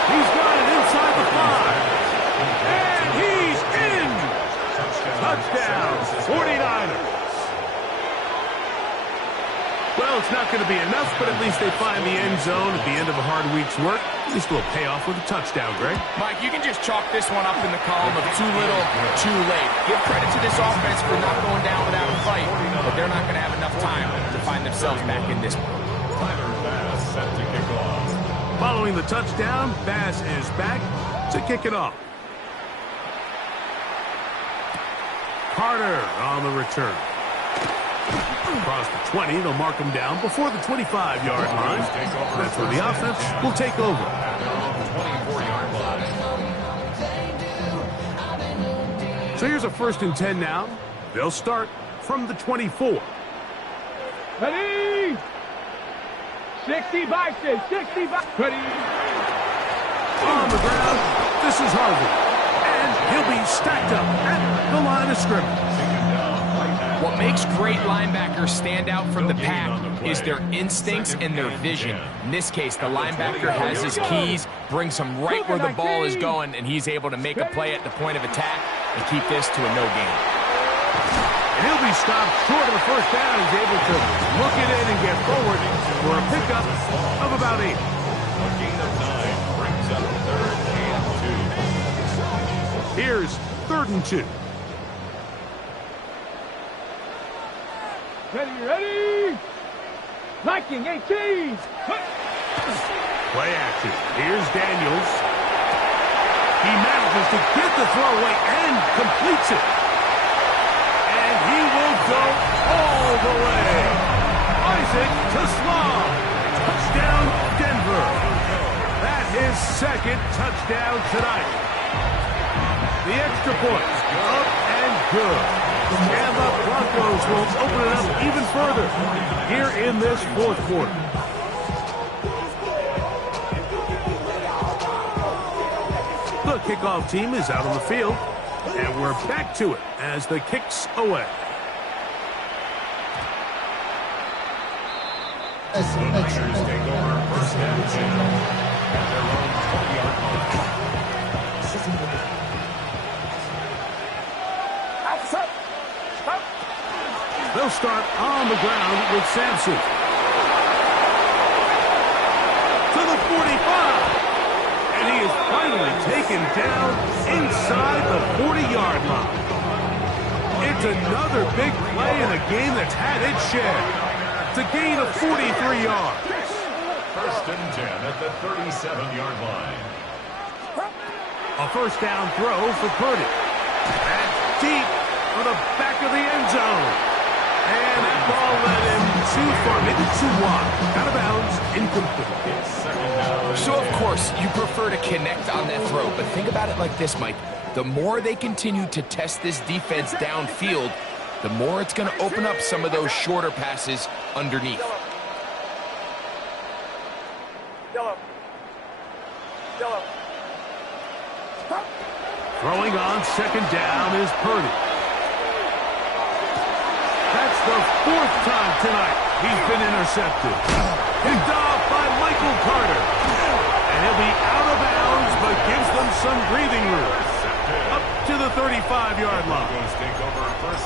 He's got it inside the 5. And he's in! Touchdown, 49ers. Well, it's not going to be enough, but at least they find the end zone at the end of a hard week's work. At least a little payoff with a touchdown, Greg. Mike, you can just chalk this one up in the column of too little, too late. Give credit to this offense for not going down without a fight, but they're not going to have enough time to find themselves back in this one. Set to kick off. Following the touchdown, Bass is back to kick it off. Carter on the return. Across the 20, they'll mark him down before the 25-yard line. That's where the offense will take over. 24-yard line. So here's a first and 10 now. They'll start from the 24. Ready? 60 Bison, 60 Bison. Ready? On the ground, this is Harvey. And he'll be stacked up at the line of scrimmage. What makes great linebackers stand out from the pack is their instincts and their vision. In this case, the linebacker has his keys, brings him right where the ball is going, and he's able to make a play at the point of attack and keep this to a no gain. And he'll be stopped short of the first down. He's able to look it in and get forward for a pickup of about 8. A gain of 9 brings up 3rd and 2. Here's 3rd and 2. Ready? Viking 18. Play action. Here's Daniels. He manages to get the throw away and completes it. And he will go all the way. Isaac to Slav. Touchdown, Denver. That's his 2nd touchdown tonight. The extra point up and good. And the Broncos will open it up even further here in this 4th quarter. The kickoff team is out on the field, and we're back to it as the kick's away. Niners take over first and 10 at their own 20-yard line. They'll start on the ground with Sampson. To the 45. And he is finally taken down inside the 40-yard line. It's another big play in a game that's had its share. It's a gain of 43 yards. First and 10 at the 37-yard line. A first down throw for Purdy. That's deep for the back of the end zone. And that ball led him too far, maybe too wide. Out of bounds, incomplete. So, of course, you prefer to connect on that throw, but think about it like this, Mike. The more they continue to test this defense downfield, the more it's going to open up some of those shorter passes underneath. Throwing on second down is Purdy. That's the 4th time tonight he's been intercepted. Picked off by Michael Carter. And he'll be out of bounds, but gives them some breathing room. Up to the 35-yard line.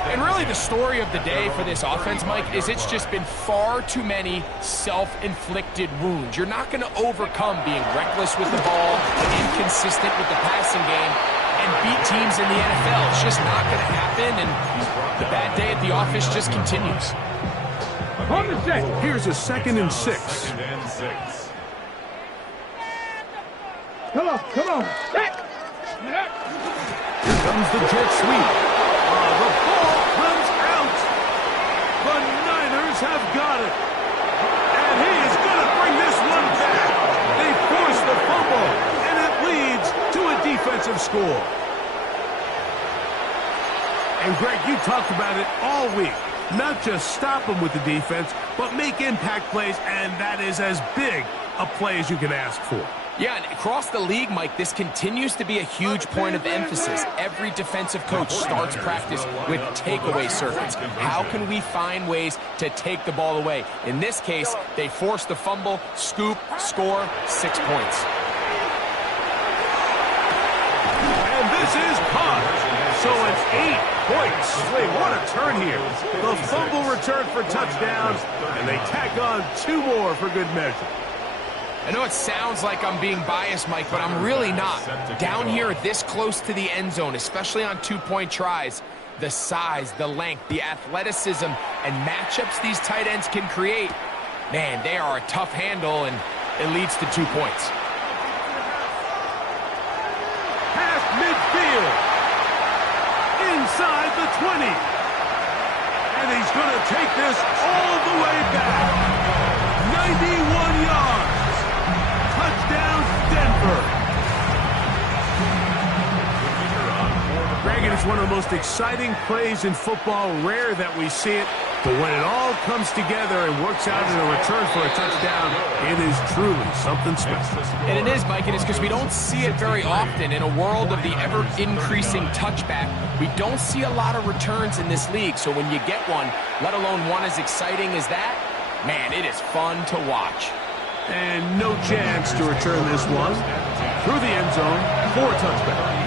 And really the story of the day for this offense, Mike, is it's just been far too many self-inflicted wounds. You're not going to overcome being reckless with the ball, inconsistent with the passing game, and beat teams in the NFL. It's just not going to happen, and the bad day at the office just continues. On the set. Here's a 2nd and 6. Come on. Set. Here comes the jet sweep. The ball comes out. The Niners have got it. And he is going to bring this one back. They force the fumble, and it leads to a defensive score. And Greg, you talked about it all week. Not just stop them with the defense, but make impact plays, and that is as big a play as you can ask for. Yeah, and across the league, Mike, this continues to be a huge point of emphasis. Every defensive coach starts practice with takeaway circuits. How can we find ways to take the ball away? In this case, they force the fumble, scoop, score, 6 points. And this is caught. So it's 8 points. Wait, what a turn here. The fumble return for touchdowns, and they tack on 2 more for good measure. I know it sounds like I'm being biased, Mike, but I'm really not. Down here this close to the end zone, especially on 2-point tries, the size, the length, the athleticism, and matchups these tight ends can create, man, they are a tough handle, and it leads to 2 points. Past midfield. Inside the 20. And he's going to take this all the way back. 91 yards. Touchdown, Denver. Greg, it is one of the most exciting plays in football. Rare that we see it, but when it all comes together and works out in a return for a touchdown, it is truly something special. And it is, Mike, and it's because we don't see it very often. In a world of the ever-increasing touchback, we don't see a lot of returns in this league. So when you get one, let alone one as exciting as that, man, it is fun to watch. And no chance to return this one through the end zone for a touchback.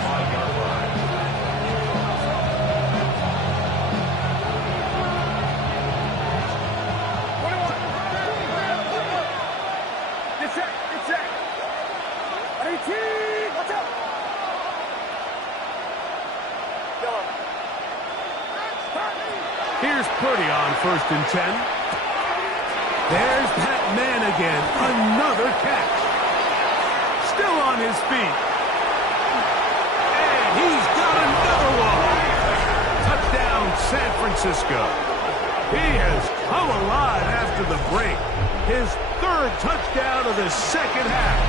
Here's Purdy on 1st and 10. There's that man again. Another catch. Still on his feet. And he's got another one. Touchdown, San Francisco. He has come alive after the break. His 3rd touchdown of the 2nd half.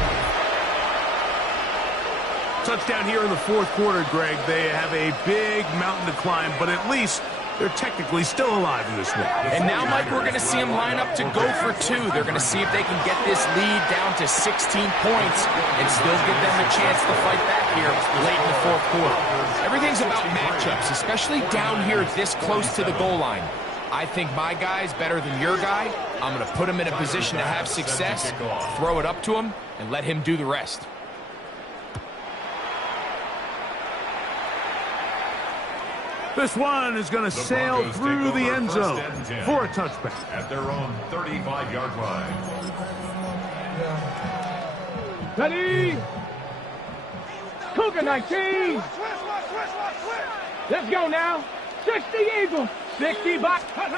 Touchdown here in the 4th quarter, Greg. They have a big mountain to climb, but at least they're technically still alive in this one. And now, Mike, we're going to see them line up to go for 2. They're going to see if they can get this lead down to 16 points and still give them a chance to fight back here late in the 4th quarter. Everything's about matchups, especially down here this close to the goal line. I think my guy's better than your guy. I'm going to put him in a position to have success, throw it up to him, and let him do the rest. This one is going to sail through the end zone for a touchback. At their own 35-yard line. Ready? Cougar 19. Let's go now. 60 Eagles. 60 back. On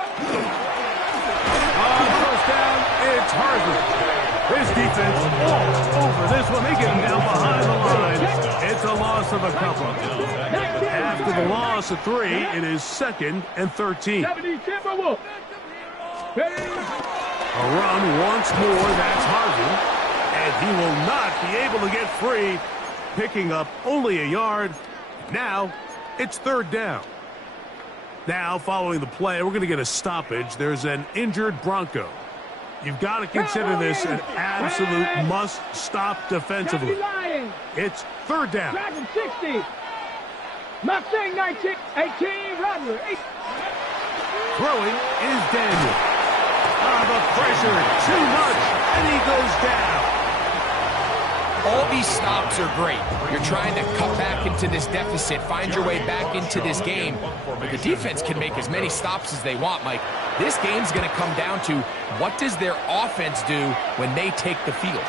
1st down, it's Harvey. His defense all over this one. They get him down behind the line. It's a loss of a couple. After the loss of 3, it is 2nd and 13. 70 Timberwolves. A run once more. That's Harvey. And he will not be able to get free. Picking up only a yard. Now, it's 3rd down. Now, following the play, we're going to get a stoppage. There's an injured Bronco. You've got to consider this an absolute must-stop defensively. It's third down. Dragon 60. Mustang 19, 18, Rattler. Throwing is Daniel. The pressure, too much, and he goes down. All these stops are great. You're trying to cut back into this deficit, find your way back into this game. But the defense can make as many stops as they want, Mike. This game's going to come down to what does their offense do when they take the field.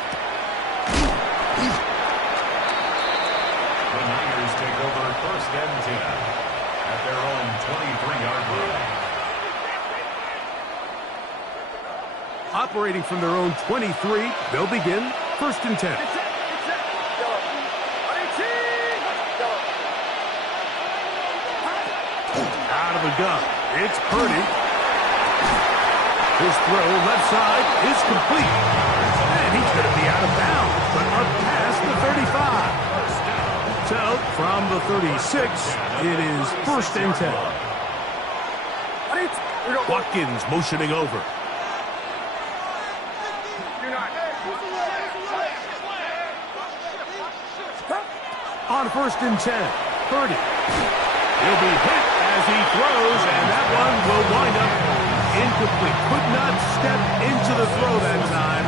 The Niners take over first and 10 at their own 23-yard line. Operating from their own 23, they'll begin first and 10. Out of the gun, it's Purdy. His throw left side is complete. And he's going to be out of bounds, but up past the 35. So, from the 36, it is first and 10. Watkins motioning over. On first and 10, Purdy. He'll be hit as he throws, and that one will wind up incomplete. Could not step into the throw that time.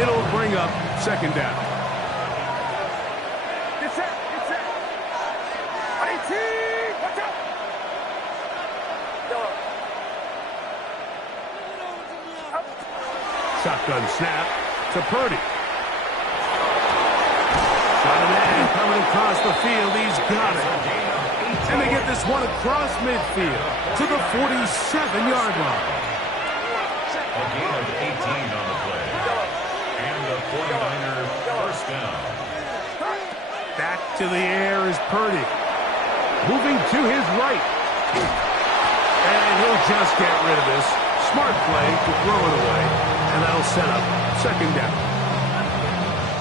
It'll bring up second down. Shotgun snap to Purdy. Got a man coming across the field. He's got it. And they get this one across midfield to the 47-yard line. A gain of 18 on the play. And the 49ers first down. Back to the air is Purdy. Moving to his right. And he'll just get rid of this. Smart play to throw it away. And that'll set up second down.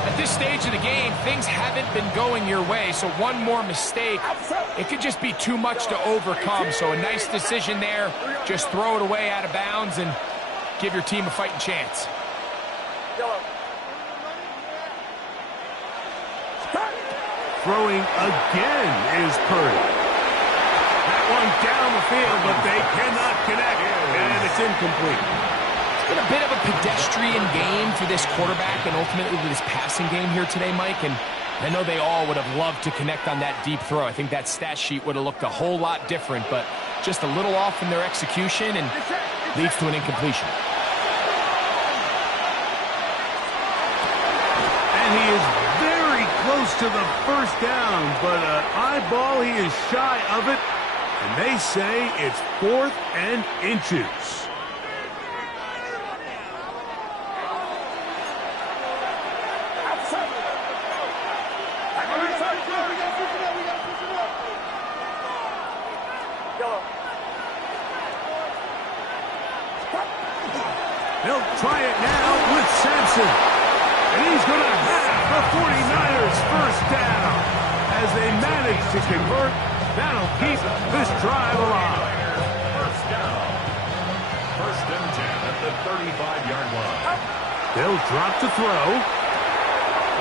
At this stage of the game, things haven't been going your way, so one more mistake, it could just be too much to overcome. So a nice decision there. Just throw it away out of bounds and give your team a fighting chance. Throwing again is Purdy. That one down the field, but they cannot connect, and it's incomplete. It's been a bit of a pedestrian game for this quarterback and ultimately this passing game here today, Mike, and I know they all would have loved to connect on that deep throw. I think that stat sheet would have looked a whole lot different, but just a little off in their execution and leads to an incompletion. And he is very close to the first down, but an eyeball, he is shy of it, and they say it's 4th and inches. They'll try it now with Sampson. And he's going to have the 49ers first down. As they manage to convert, that'll keep this drive alive. First down. First and 10 at the 35-yard line. They'll drop to throw.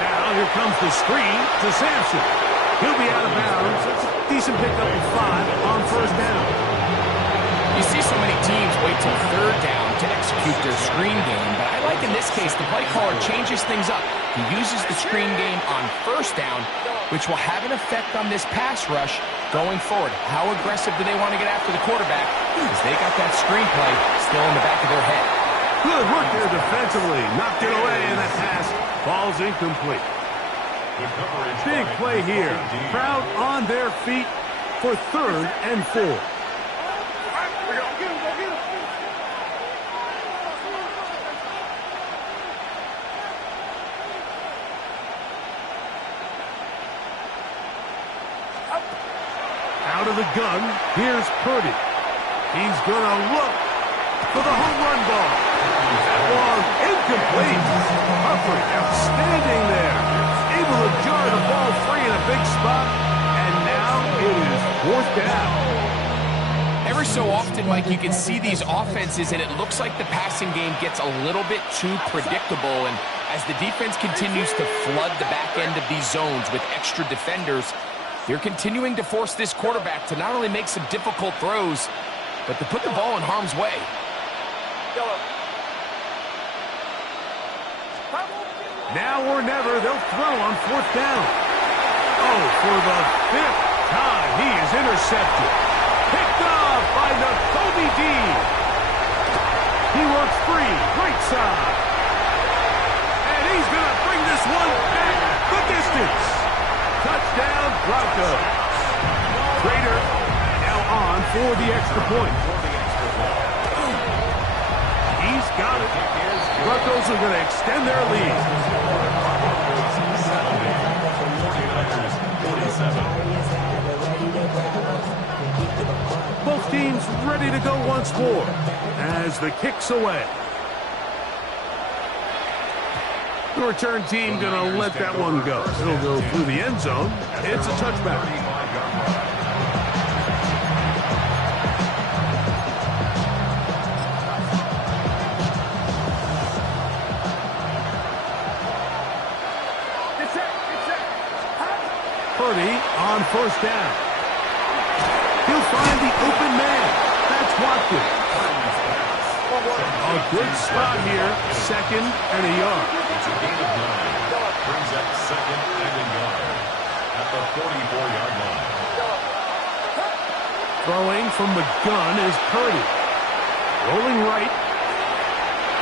Now here comes the screen to Sampson. He'll be out of bounds. Decent pickup of 5 on first down. You see so many teams wait till third down to execute their screen game, but I like in this case the play caller changes things up. He uses the screen game on first down, which will have an effect on this pass rush going forward. How aggressive do they want to get after the quarterback? Because they got that screen play still in the back of their head. Good work there defensively. Knocked it away, and that pass falls incomplete. Big play here. Crowd on their feet for 3rd and 4. Out of the gun, here's Purdy. He's going to look for the home run ball. That one incomplete. Humphrey outstanding there. Able to jar the ball free in a big spot. And now it is 4th down. Every so often, Mike, you can see these offenses, and it looks like the passing game gets a little bit too predictable. And as the defense continues to flood the back end of these zones with extra defenders, they're continuing to force this quarterback to not only make some difficult throws, but to put the ball in harm's way. Now or never, they'll throw on 4th down. Oh, for the 5th time, he is intercepted. Picked off by Nakobe Dean. He works free, right side. And he's going to bring this one back the distance. Touchdown, Broncos. Trader now on for the extra point. He's got it. Broncos are going to extend their lead. Both teams ready to go once more as the kick's away. The return team going to let that one go. It'll go through the end zone. It's a touchback. On 1st down. He'll find the open man. That's Watkins. A good spot here. 2nd and a yard. It's a gain of 9. Brings up 2nd and a yard at the 44-yard line. Throwing from the gun is Purdy. Rolling right.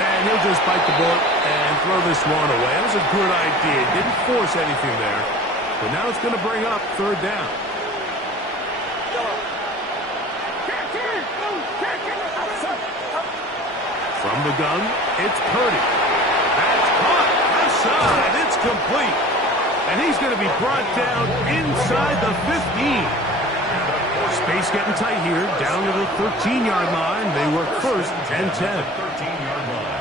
And he'll just bite the bullet and throw this one away. That was a good idea. Didn't force anything there. But now it's going to bring up 3rd down. From the gun, it's Purdy. That's caught. Left side. It's complete. And he's going to be brought down inside the 15. Space getting tight here. Down to the 13-yard line. They work 1st and 10. 13-yard line.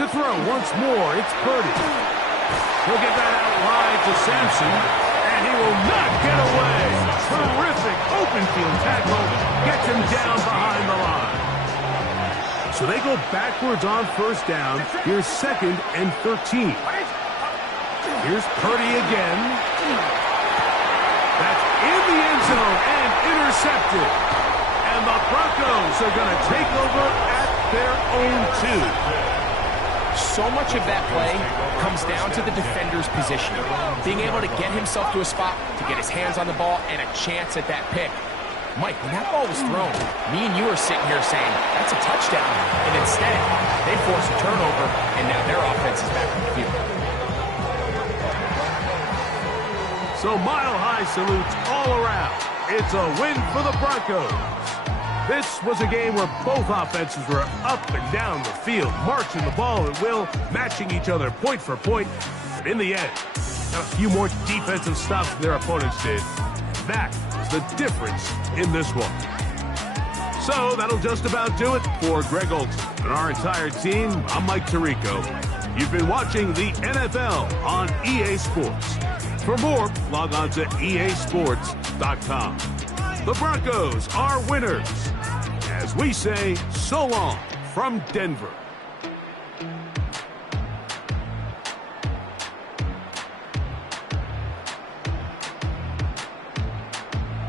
To throw once more, it's Purdy. He'll get that out wide to Sampson, and he will not get away. Terrific open field tackle gets him down behind the line. So they go backwards on 1st down. Here's 2nd and 13. Here's Purdy again. That's in the end zone and intercepted. And the Broncos are going to take over at their own 2. So much of that play comes down to the defender's positioning. Being able to get himself to a spot, to get his hands on the ball, and a chance at that pick. Mike, when that ball was thrown, me and you are sitting here saying, that's a touchdown. And instead, they force a turnover, and now their offense is back on the field. So mile-high salutes all around. It's a win for the Broncos. This was a game where both offenses were up and down the field, marching the ball at will, matching each other point for point. But in the end, got a few more defensive stops than their opponents did. That is the difference in this one. So that'll just about do it for Greg Olson and our entire team. I'm Mike Tirico. You've been watching the NFL on EA Sports. For more, log on to easports.com. The Broncos are winners. As we say, so long from Denver.